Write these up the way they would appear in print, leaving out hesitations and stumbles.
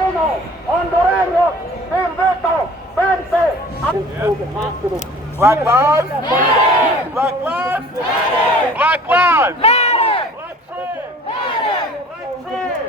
latino, hondureño, sin veto, vente. Black lives? Black lives? Black lives? Matter! Black trans? Matter! Black trans?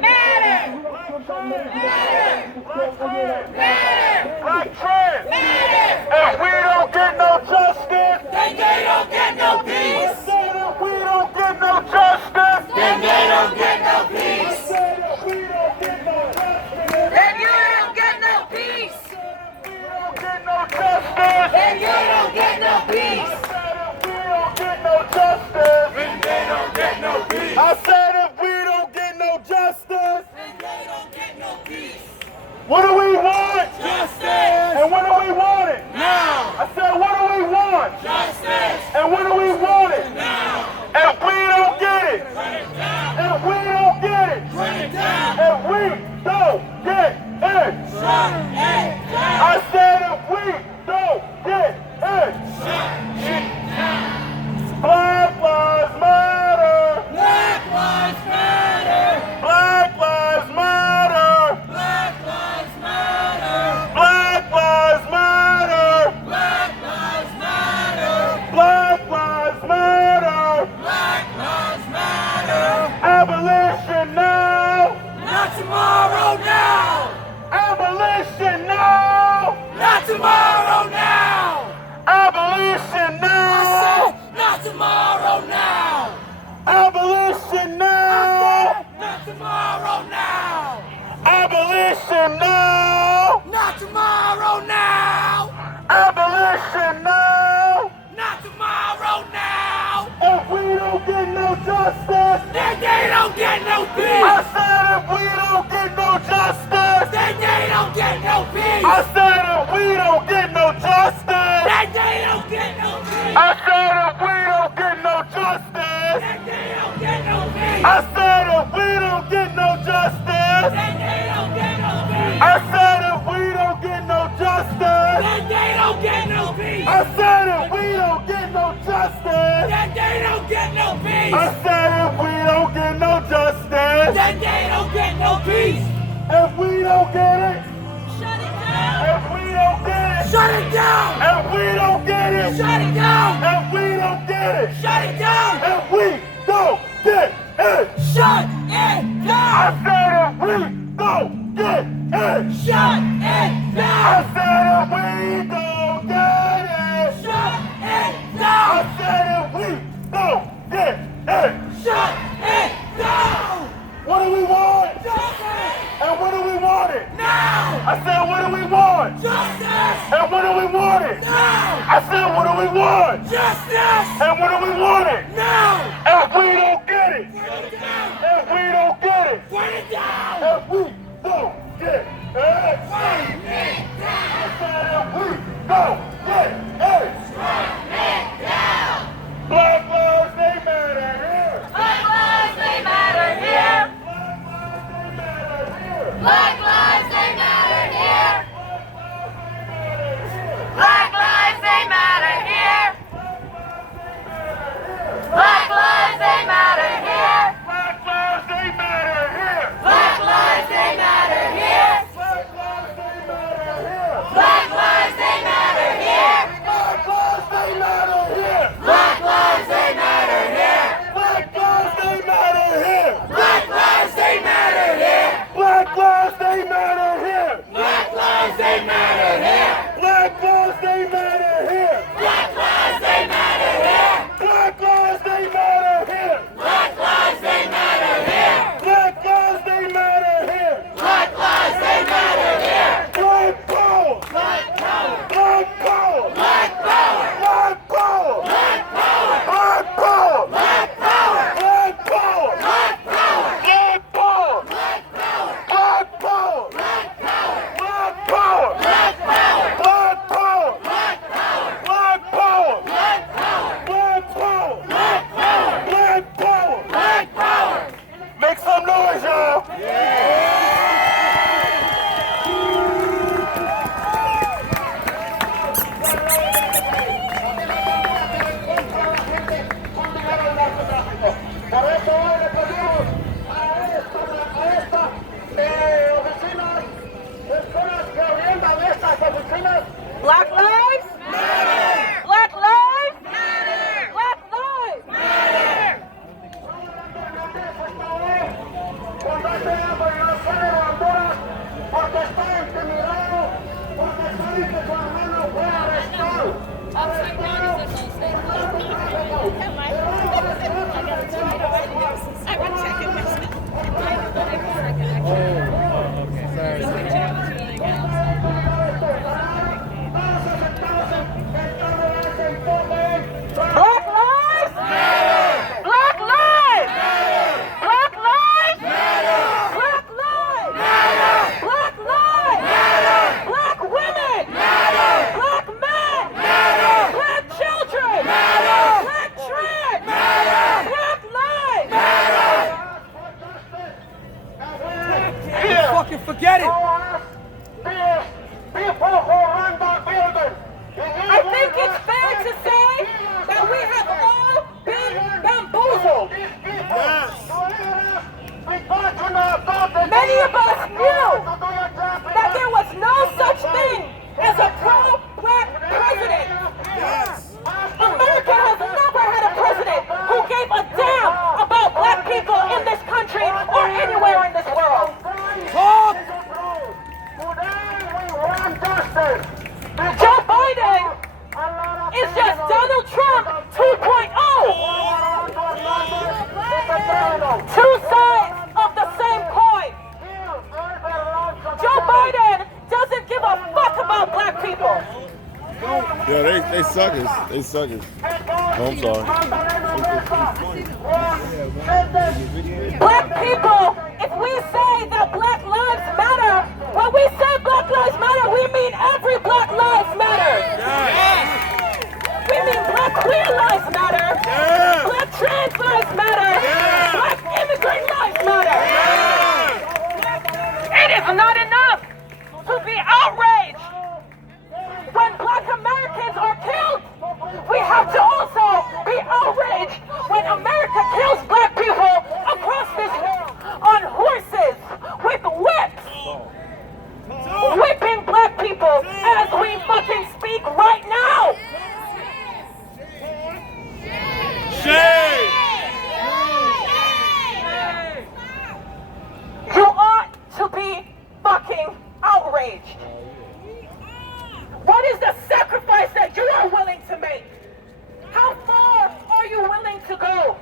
Matter! Black trans? Matter! Black trans? Matter! Black trans? Matter! If we don't get no justice, Then they don't get no I peace! said if we don't get no justice, Then they don't get no I peace! said if we don't get no justice, Then you don't get no peace! if we don't get no justice, Then you don't get no peace! I said if we don't get no justice, Then they don't get no peace. I said if we don't get no justice, Then they don't get no peace! what do we want? Justice! And when do we want it? Now! I said, what do we want? Justice! And when do we want it? Now! If we don't get it, Run it down! if we don't get it, Run it down! if we don't get it, Shut it down! I said if we don't get it, Shut it down! Black Lives Matter, Black Lives Matter! Black Lives Matter, Black Lives Matter! Black Lives Matter, Black Lives Matter! Black Lives Matter, Black Lives Matter! abolition now, Not tomorrow now! abolition now, Not tomorrow now! abolition now, Not tomorrow now! abolition now, Not tomorrow now! abolition now, Not tomorrow now! abolition now. Not tomorrow now! If we don't get no justice, Then they don't get no I peace! said if we don't get no justice, Then they don't get no peace! I said if we don't get no justice, Then they don't get no peace! I said if we don't get no justice, Then they don't get no peace! I said if we don't get no justice, Then they don't get no peace! I said if we don't get no justice, Then they don't get no peace! I said if we don't get no justice, Then they don't get no peace! I said if we don't get no justice, Then they don't get no peace! if we don't get it, Shut it down! if we don't get it, Shut it down! if we don't get it, Shut it down! if we don't get it, Shut it down! if we don't get it, Shut it I down! said if we don't get it, Shut it I down! said if we don't get it, Shut it I down! said if we don't get it, Shut it down! what do we want? Justice! And when do we want it? Now! I said what do we want? Justice! And when do we want it? Now! I said what do we want? Justice! And when do we want it? Now! If we don't get it, Burn it down! if we don't get it, Burn it down! if we don't get it, Burn it down! I said if we don't get it, Burn it down! Black lives they matter here. Black lives, they matter here! Black lives they matter here. Black lives, they matter here! Black lives, they matter here! Black lives they matter here. Black lives, they matter here! Black lives they matter here. Black lives, they matter here! Black lives they matter here. Black lives, they matter here! Black lives they matter here. Black lives, they matter here! Black lives they Black lives matter! Black lives matter! Black lives matter! Black lives matter! Black lives matter! Black women matter! Black men matter! Black children matter! Black trans matter! Black lives matter! Fucking forget it. People who run the building. I think it's fair to say that we have all been bamboozled. Many of us knew that there was no such thing as a pro-black president. America has never had a president who gave a damn about black people in this country or anywhere in this world. Talk. Joe Biden is just Donald Trump 2.0. Two sides of the same coin. Joe Biden doesn't give a fuck about black people. Yeah, they suckers. They suckers. Oh, I'm sorry. Black people, if we say that Black Lives Matter, when we say Black Lives Matter, we mean every Black Lives Matter. We mean Black Queer Lives Matter. Black Trans Lives Matter. Black Immigrant Lives Matter. It is not enough to be outraged when Black Americans are killed. We have to also be outraged when America kills black people across this on horses with whips, whipping black people as we fucking speak right now. Shame! You ought to be fucking outraged. What is the sacrifice that you are willing to make? How far are you willing to go?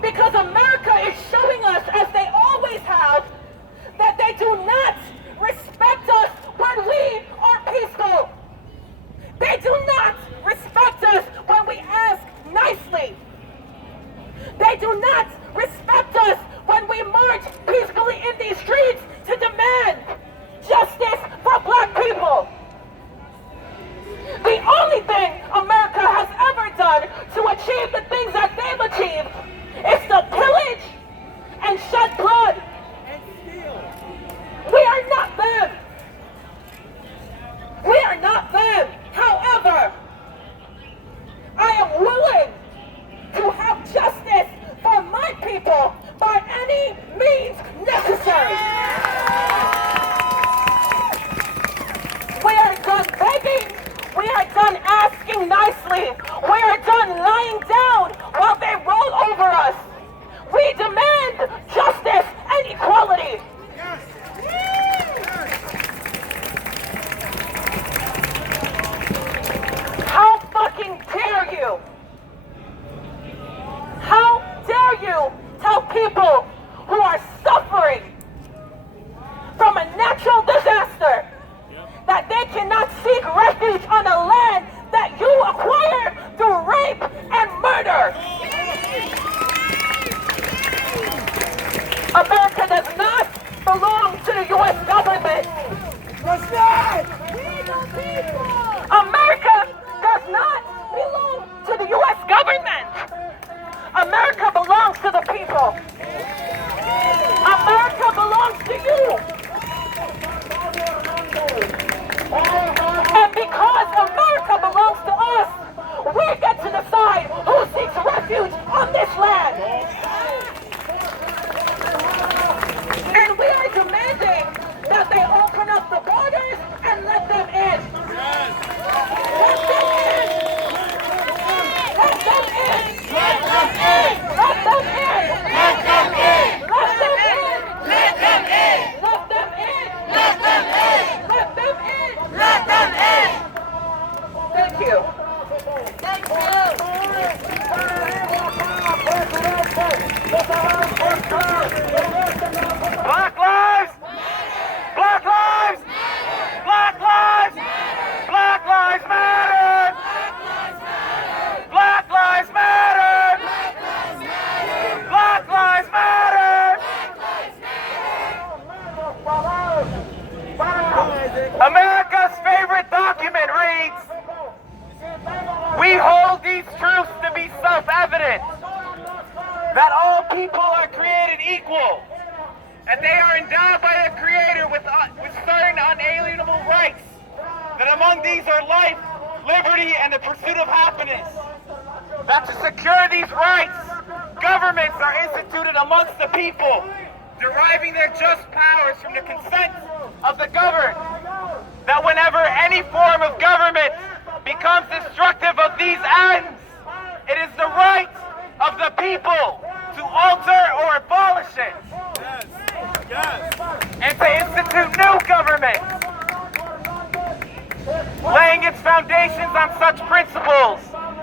Because America is showing us, as they always have, that they do not respect us when we are peaceful. They do not respect us when we ask nicely. They do not respect us when we march peacefully in these streets to demand justice for black people. The only thing America has ever done to achieve the things that they've achieved is to pillage and shed blood. We are not them. We are not them. However, I am willing to have justice for my people by any means necessary. We are done begging. We are done asking nicely. We are done lying down while they roll over us. We demand justice and equality. How fucking dare you? How dare you tell people who are suffering from a natural disaster that they cannot seek refuge on a land that you acquire through rape and murder? America's favorite document reads, "We hold these truths to be self-evident, that all people are created equal, and they are endowed by the Creator with certain unalienable rights, that among these are life, liberty, and the pursuit of happiness. That to secure these rights, governments are instituted amongst the people, deriving their just powers from the consent of the governed. That whenever any form of government becomes destructive of these ends, it is the right of the people to alter or abolish it, and to institute new government, laying its foundations on such principles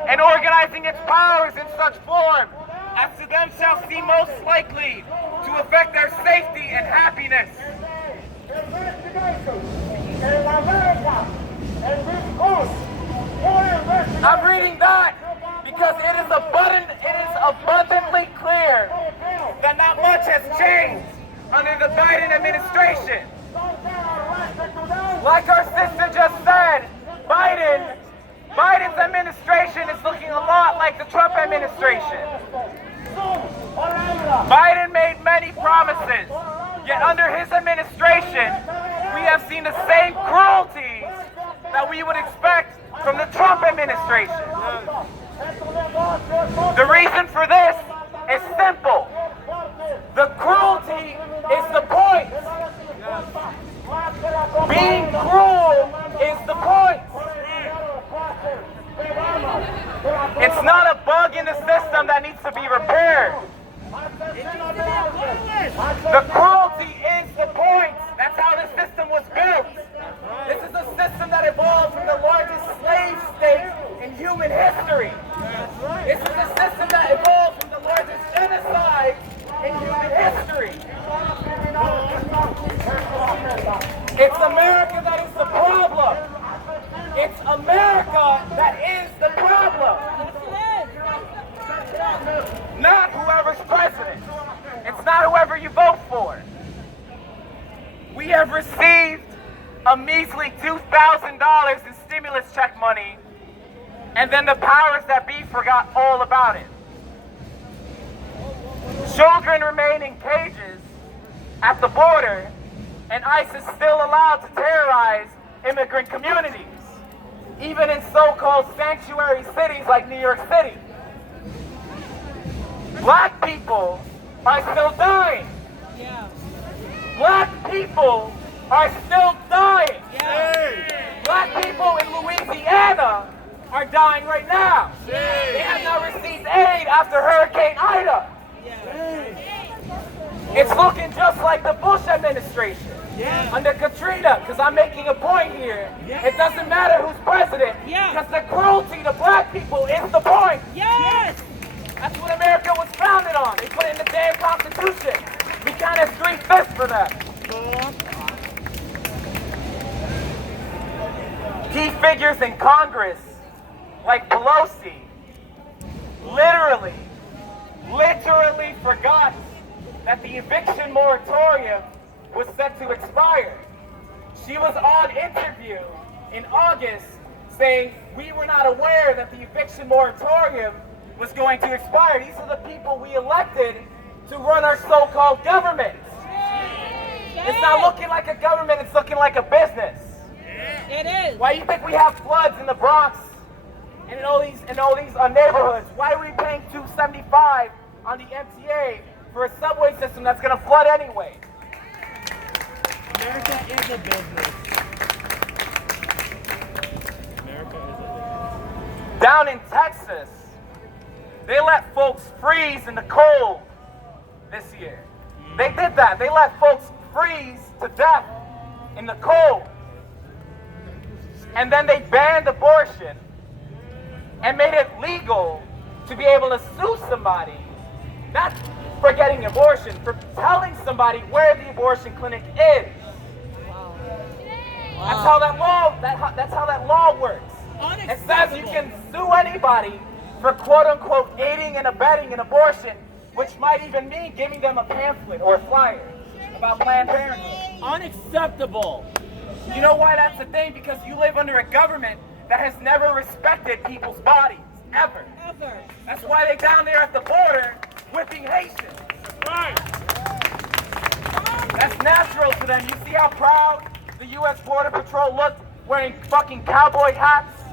and organizing its powers in such form as to them shall seem most likely to affect their safety and happiness." I'm reading that because it is abundantly clear that not much has changed under the Biden administration. Like our sister just said, Biden's administration is looking a lot like the Trump administration. Biden made many promises, yet under his administration, we have seen the same cruelties that we would expect from the Trump administration. The reason for this is simple. The cruelty is the point. Being cruel is the point. It's not a bug in the system that needs to be repaired. The cruelty is the point. That's how the system was built. This is a system that evolved from the largest slave state in human history. This is a system that evolved from the largest genocide in human history. It's America that is the problem. It's America that is the problem. Not whoever's president. It's not whoever you vote for. We have received a measly $2,000 in stimulus check money, and then the powers that be forgot all about it. Children remain in cages at the border, and ICE is still allowed to terrorize immigrant communities, even in so-called sanctuary cities like New York City. Black people are still dying. Black people are still dying. Black people in Louisiana are dying right now. They have not received aid after Hurricane Ida. It's looking just like the Bush administration under Katrina, because I'm making a point here. It doesn't matter who's president, because the cruelty to black people is the point. That's what America was founded on. They put it in the damn Constitution. We count as 3/5 for them. Key figures in Congress, like Pelosi, literally forgot that the eviction moratorium was set to expire. She was on interview in August saying, "We were not aware that the eviction moratorium was going to expire." These are the people we elected to run our so-called government. It's not looking like a government, it's looking like a business. It is. Why do you think we have floods in the Bronx and in all these neighborhoods? Why are we paying $2.75 on the MTA for a subway system that's going to flood anyway? America is a business. America is a business. Down in Texas, they let folks freeze in the cold this year. They did that. They let folks freeze to death in the cold. And then they banned abortion and made it legal to be able to sue somebody, not for getting abortion, for telling somebody where the abortion clinic is. That's how that law works. It says you can sue anybody for quote-unquote aiding and abetting an abortion, which might even mean giving them a pamphlet or a flyer about Planned Parenthood. Unacceptable. You know why that's a thing? Because you live under a government that has never respected people's bodies, ever. That's why they down there at the border whipping Haitians. Right. That's natural to them. You see how proud the U.S. Border Patrol looked wearing fucking cowboy hats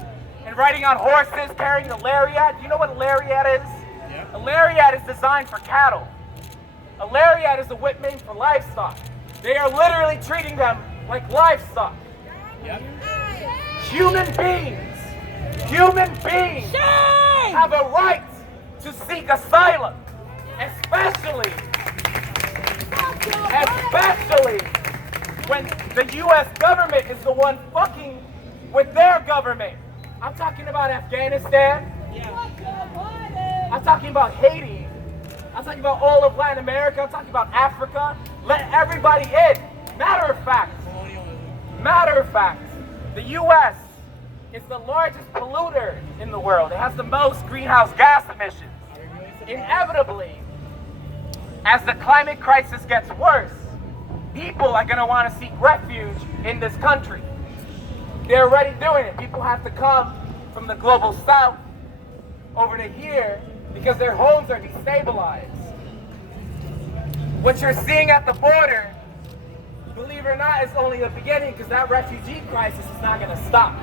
and riding on horses, carrying a lariat? Do you know what a lariat is? Yeah. A lariat is designed for cattle. A lariat is a whip made for livestock. They are literally treating them like livestock. Yep. Human beings have a right to seek asylum, especially when the U.S. government is the one fucking with their government. I'm talking about Afghanistan. I'm talking about Haiti. I'm talking about all of Latin America. I'm talking about Africa. Let everybody in. Matter of fact, the U.S. is the largest polluter in the world. It has the most greenhouse gas emissions. Inevitably, as the climate crisis gets worse, people are going to want to seek refuge in this country. They're already doing it. People have to come from the global south over to here because their homes are destabilized. What you're seeing at the border, believe it or not, is only the beginning, because that refugee crisis is not going to stop.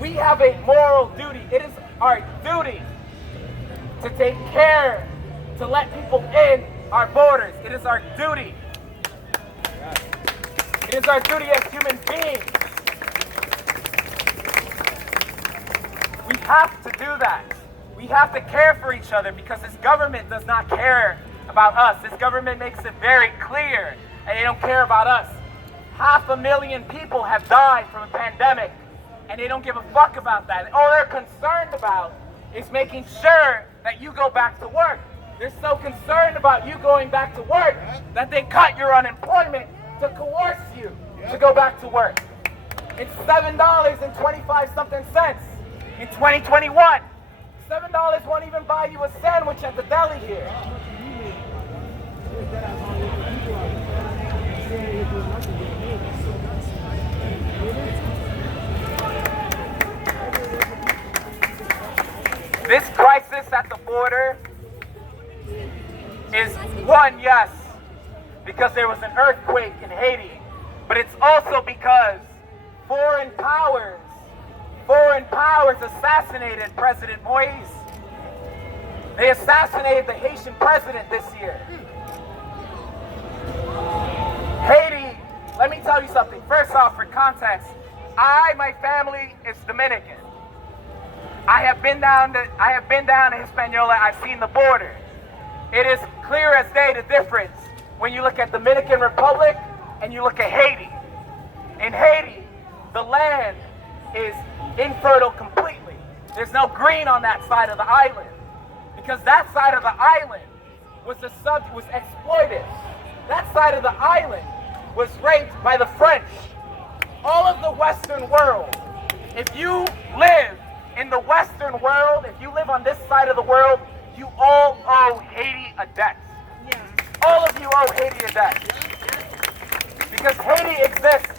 We have a moral duty. It is our duty to take care, to let people in our borders. It is our duty. It is our duty as human beings. We have to do that. We have to care for each other, because this government does not care about us. This government makes it very clear, and they don't care about us. 500,000 people have died from a pandemic, and they don't give a fuck about that. All they're concerned about is making sure that you go back to work. They're so concerned about you going back to work that they cut your unemployment to coerce you to go back to work. It's $7.25 something cents in 2021. $7 won't even buy you a sandwich at the deli here. This crisis at the border is one, yes, because there was an earthquake in Haiti, but it's also because foreign powers assassinated President Moïse. They assassinated the Haitian president this year. Haiti, let me tell you something. First off, for context, my family is Dominican. I have been down to Hispaniola. I've seen the border. It is clear as day the difference when you look at Dominican Republic and you look at Haiti. In Haiti, the land is infertile completely. There's no green on that side of the island, because that side of the island was exploited. That side of the island was raped by the French. All of the Western world, if you live in the Western world, if you live on this side of the world, you all owe Haiti a debt. All of you owe Haiti a debt. Because Haiti exists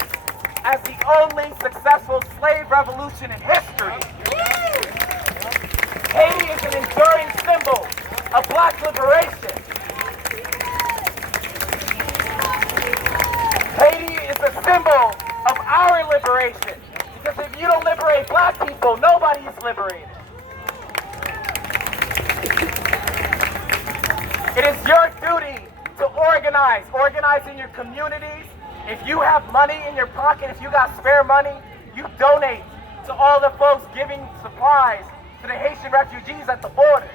as the only successful slave revolution in history. Haiti is an enduring symbol of black liberation. Haiti is a symbol of our liberation. Because if you don't liberate black people, nobody is liberated. It is your duty to organize in your communities. If you have money in your pocket, if you got spare money, you donate to all the folks giving supplies to the Haitian refugees at the border.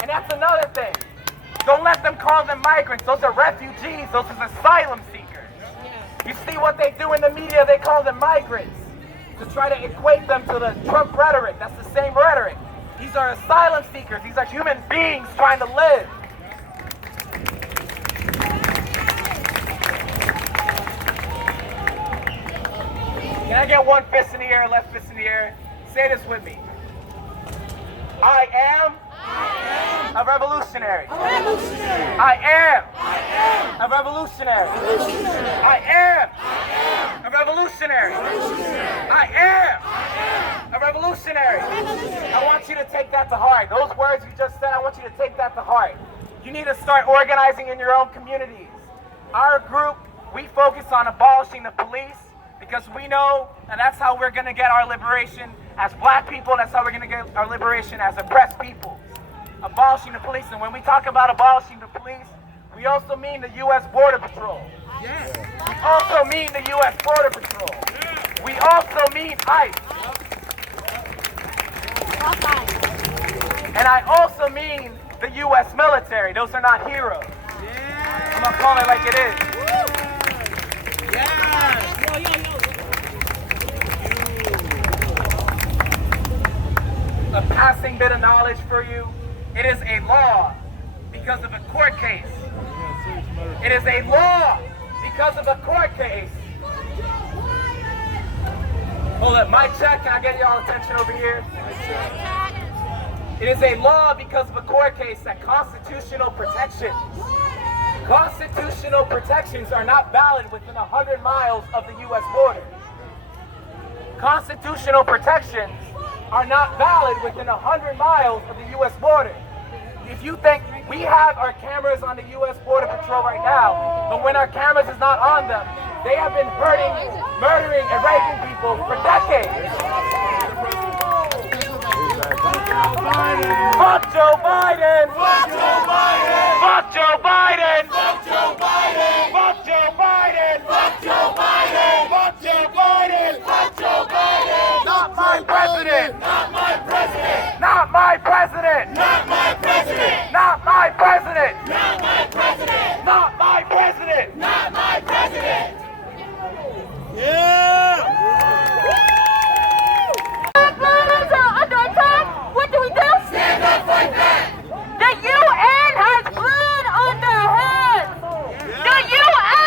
And that's another thing. Don't let them call them migrants. Those are refugees. Those are asylum seekers. You see what they do in the media? They call them migrants to try to equate them to the Trump rhetoric. That's the same rhetoric. These are asylum seekers. These are human beings trying to live. Can I get one fist in the air, left fist in the air? Say this with me. I am a revolutionary. I am a revolutionary. I am revolutionary. I want you to take that to heart. Those words you just said, I want you to take that to heart. You need to start organizing in your own communities. Our group, we focus on abolishing the police because we know that that's how we're going to get our liberation as black people. That's how we're going to get our liberation as oppressed people. Abolishing the police. And when we talk about abolishing the police, we also mean the U.S. Border Patrol. Yes. We also mean the U.S. Border Patrol. We also mean ICE. And I also mean the U.S. military. Those are not heroes. I'm going to call it like it is. A passing bit of knowledge for you. It is a law because of a court case. It is a law because of a court case. Hold up, mic check. Can I get y'all attention over here? It is a law because of a court case that constitutional protections are not valid within 100 miles of the U.S. border. Constitutional protections are not valid within 100 miles of the U.S. border. If you think we have our cameras on the U.S. Border Patrol right now, but when our cameras is not on them, they have been hurting, murdering, and raping people for decades. Fuck Joe Biden! Fuck Joe Biden! Fuck Joe Biden! Fuck Joe Biden! Fuck Joe Biden! Fuck Joe Biden! Fuck Joe Biden! Fuck Joe Biden! Not my president! Not my president! Not my president! Not my president! Not my president! Not my president! Not my president! Not my president! Yeah! Black lives are under attack. What do we do? Stand up, fight back. The UN has blood on their hands. The UN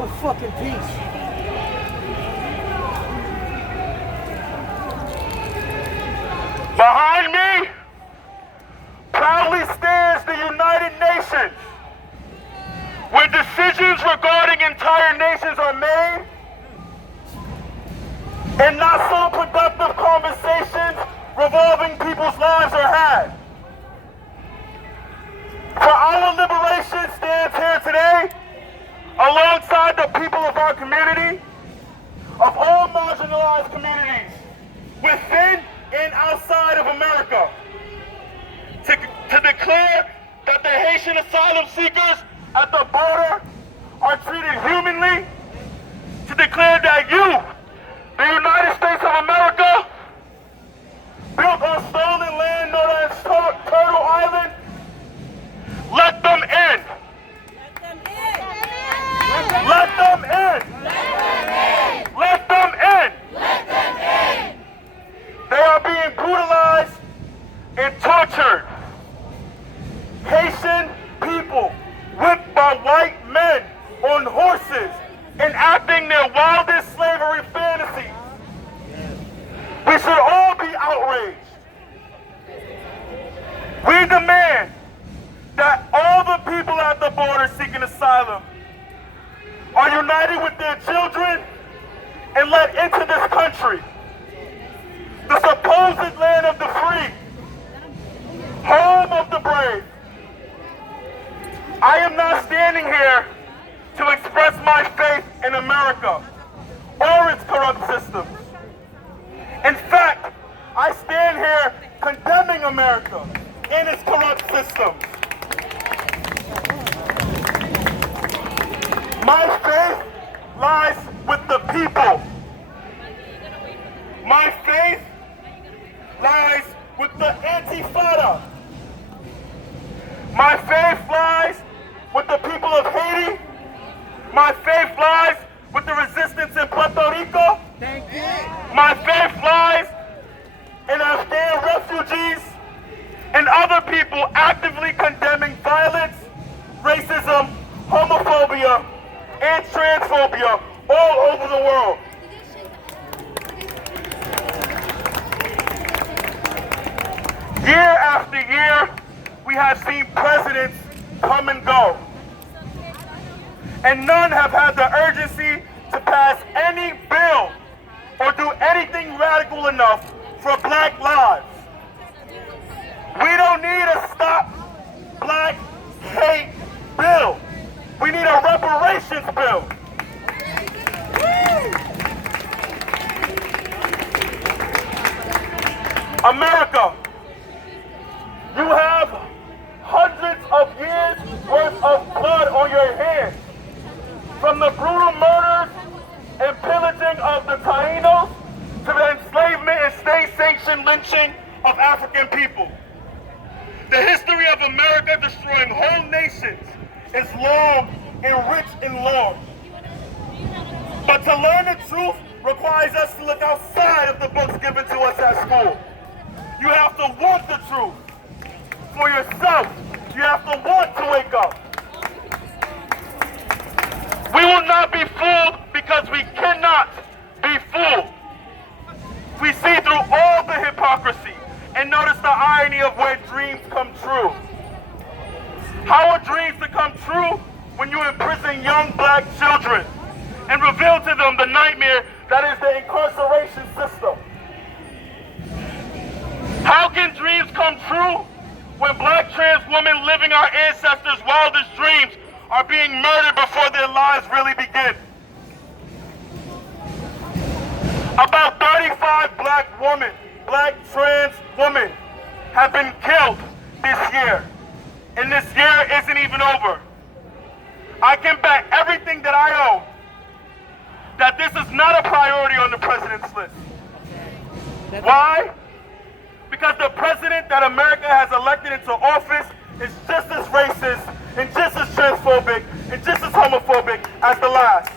No fucking peace. Behind me proudly stands the United Nations, where decisions regarding entire nations are made and not so productive conversations revolving people's lives are had. For our liberation stands here today alongside the people of our community, of all marginalized communities within and outside of America, to declare that the Haitian asylum seekers at the border are treated humanly, to declare that you, the United States of America, built on stolen land known as Turtle Island, let them in. Let them in. Let them in. They are being brutalized and tortured. Haitian people whipped by white men on horses, enacting their wildest slavery fantasies. We should all be outraged. We demand that all the people at the border seeking asylum are united with their children and let into this country, the supposed land of the free, home of the brave. I am not standing here to express my faith in America or its corrupt systems. In fact, I stand here condemning America and its corrupt systems. My faith lies with the people. My faith lies with the Antifada. My faith lies with the people of Haiti. My faith lies with the resistance in Puerto Rico. Thank you. My faith lies in Afghan refugees and other people actively condemning violence, racism, homophobia, and transphobia all over the world. Year after year, we have seen presidents come and go, and none have had the urgency to pass any bill or do anything radical enough for black lives. We don't need a Stop Black Hate bill. We need a reparations bill. America, you have hundreds of years worth of blood on your hands, from the brutal murders and pillaging of the Tainos to the enslavement and state-sanctioned lynching of African people. The history of America destroying whole nations is long and rich in lore. But to learn the truth requires us to look outside of the books given to us at school. You have to want the truth for yourself. You have to want to wake up. We will not be fooled because we cannot be fooled. We see through all the hypocrisy and notice the irony of when dreams come true. How are dreams to come true when you imprison young black children and reveal to them the nightmare that is the incarceration system? How can dreams come true when black trans women living our ancestors' wildest dreams are being murdered before their lives really begin? About 35 black trans women have been killed this year. And this year isn't even over. I can bet everything that I own that this is not a priority on the president's list. Why? Because the president that America has elected into office is just as racist and just as transphobic and just as homophobic as the last.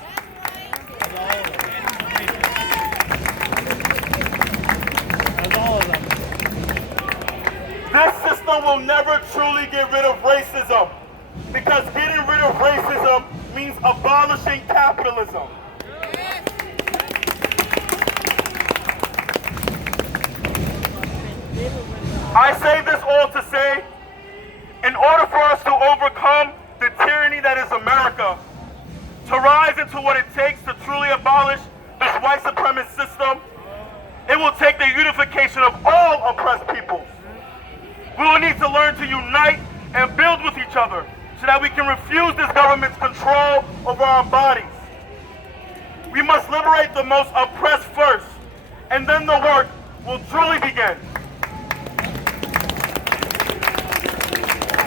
This system will never truly get rid of racism, because getting rid of racism means abolishing capitalism. I say this all to say, in order for us to overcome the tyranny that is America, to rise into what it takes to truly abolish this white supremacist system, it will take the unification of all oppressed peoples. We will need to learn to unite and build with each other so that we can refuse this government's control over our bodies. We must liberate the most oppressed first, and then the work will truly begin.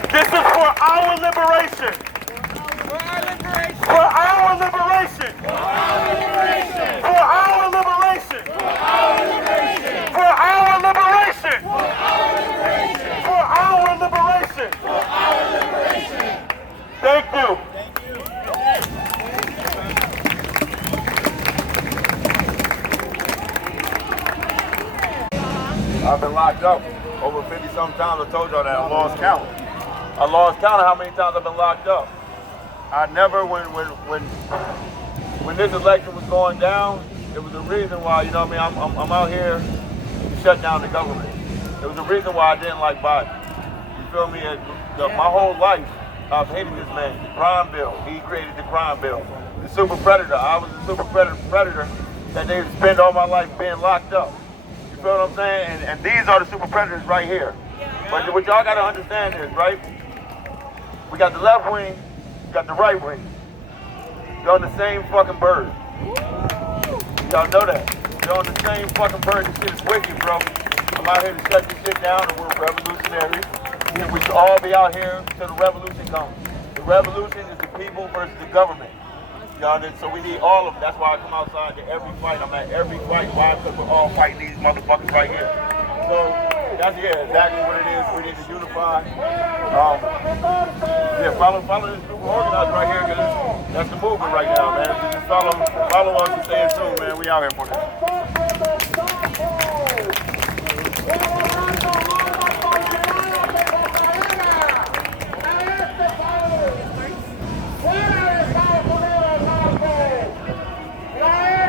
This is for our liberation. For our liberation. For our liberation. For our liberation. For our liberation. For our liberation. For our liberation. For our liberation. Thank you. I've been locked up over 50-some times. I told y'all that. I lost count. I lost count of how many times I've been locked up. I never, when this election was going down, it was a reason why, you know what I mean, I'm out here to shut down the government. It was a reason why I didn't like Biden. You feel me? My whole life, I've hated this man. The crime bill, he created the crime bill. The super predator, I was the super predator that they spend all my life being locked up. You feel what I'm saying? And these are the super predators right here. But what y'all gotta understand is, right? We got the left wing, we got the right wing. They're on the same fucking bird. Y'all know that. They're on the same fucking bird. This shit is wicked, bro. I'm out here to shut this shit down, and we're revolutionaries. And we should all be out here till the revolution comes. The revolution is the people versus the government. Y'all, so we need all of them. That's why I come outside to every fight. I'm at every fight. Why? Because we're all fighting these motherfuckers right here. So that's exactly what it is. We need to unify. Follow this group of organizers right here, because that's the movement right now, man. Just follow us and stay in tune, man. We out here for this.